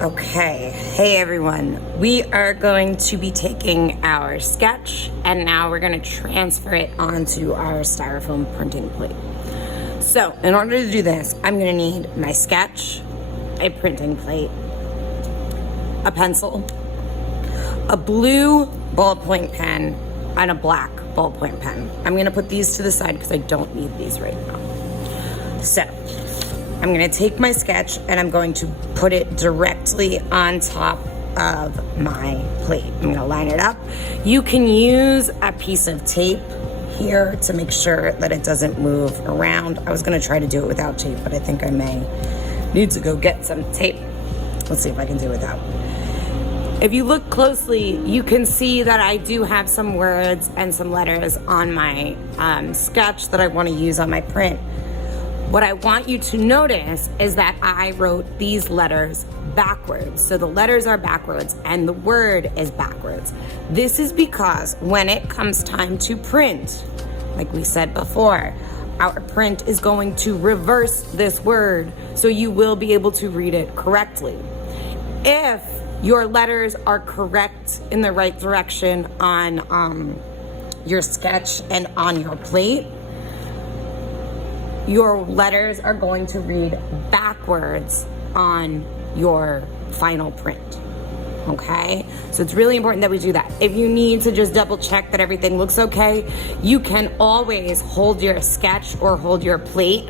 Okay, hey everyone. We are going to be taking our sketch and now we're going to transfer it onto our styrofoam printing plate. So, in order to do this, I'm going to need my sketch, a printing plate, a pencil, a blue ballpoint pen, and a black ballpoint pen. I'm going to put these to the side because I don't need these right now. So, I'm going to take my sketch and I'm going to put it directly on top of my plate. I'm going to line it up. You can use a piece of tape here to make sure that it doesn't move around. I was going to try to do it without tape, but I think I may need to go get some tape. Let's see if I can do it without. If you look closely, you can see that I do have some words and some letters on my sketch that I want to use on my print. What I want you to notice is that I wrote these letters backwards. So the letters are backwards and the word is backwards. This is because when it comes time to print, like we said before, our print is going to reverse this word, so you will be able to read it correctly. If your letters are correct in the right direction on your sketch and on your plate, your letters are going to read backwards on your final print, okay? So it's really important that we do that. If you need to just double check that everything looks okay, you can always hold your sketch or hold your plate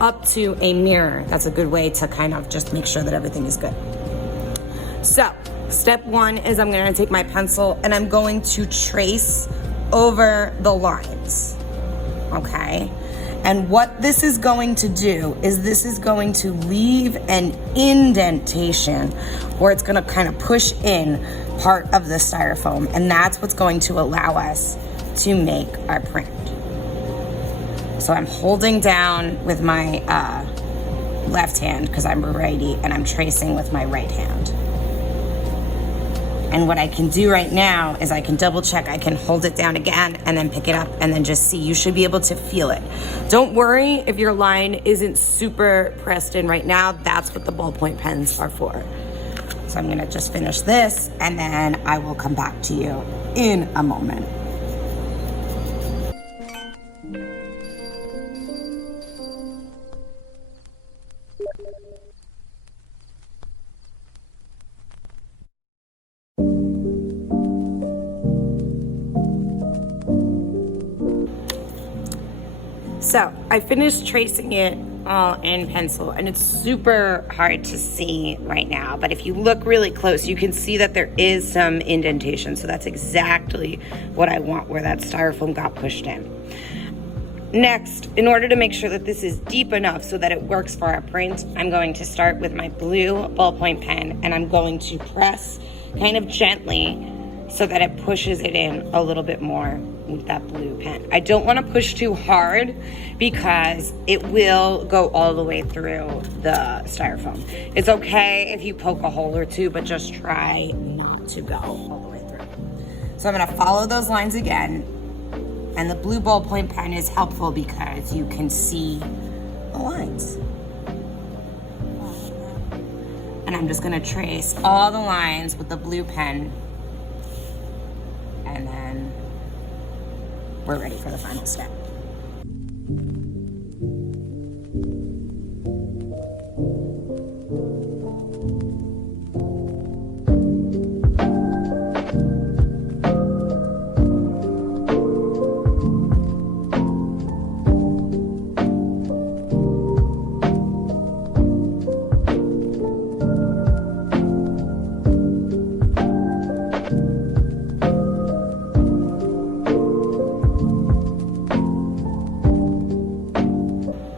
up to a mirror. That's a good way to kind of just make sure that everything is good. So, step one is I'm gonna take my pencil and I'm going to trace over the lines, okay? And what this is going to do is this is going to leave an indentation where it's gonna kind of push in part of the styrofoam, and that's what's going to allow us to make our print. So I'm holding down with my left hand because I'm a righty, and I'm tracing with my right hand. And what I can do right now is I can double check. I can hold it down again and then pick it up and then just see. You should be able to feel it. Don't worry if your line isn't super pressed in right now. That's what the ballpoint pens are for. So I'm gonna just finish this and then I will come back to you in a moment. So I finished tracing it all in pencil and it's super hard to see right now, but if you look really close, you can see that there is some indentation. So that's exactly what I want, where that styrofoam got pushed in. Next, in order to make sure that this is deep enough so that it works for our print, I'm going to start with my blue ballpoint pen and I'm going to press kind of gently so that it pushes it in a little bit more with that blue pen. I don't want to push too hard because it will go all the way through the styrofoam. It's okay if you poke a hole or two, but just try not to go all the way through. So I'm going to follow those lines again, and the blue ballpoint pen is helpful because you can see the lines. And I'm just going to trace all the lines with the blue pen, and then we're ready for the final step.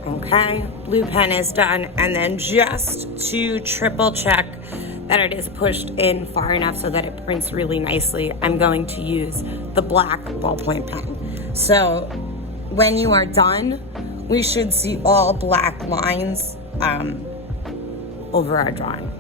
Okay, blue pen is done, and then just to triple check that it is pushed in far enough so that it prints really nicely, I'm going to use the black ballpoint pen. So when you are done, we should see all black lines over our drawing.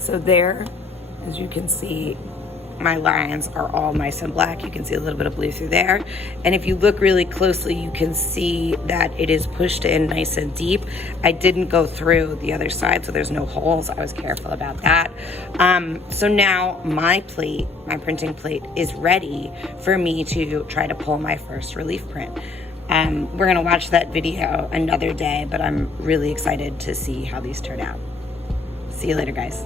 So there, as you can see, my lines are all nice and black. You can see a little bit of blue through there. And if you look really closely, you can see that it is pushed in nice and deep. I didn't go through the other side, so there's no holes. I was careful about that. So now my plate, my printing plate, is ready for me to try to pull my first relief print. We're gonna watch that video another day, but I'm really excited to see how these turn out. See you later, guys.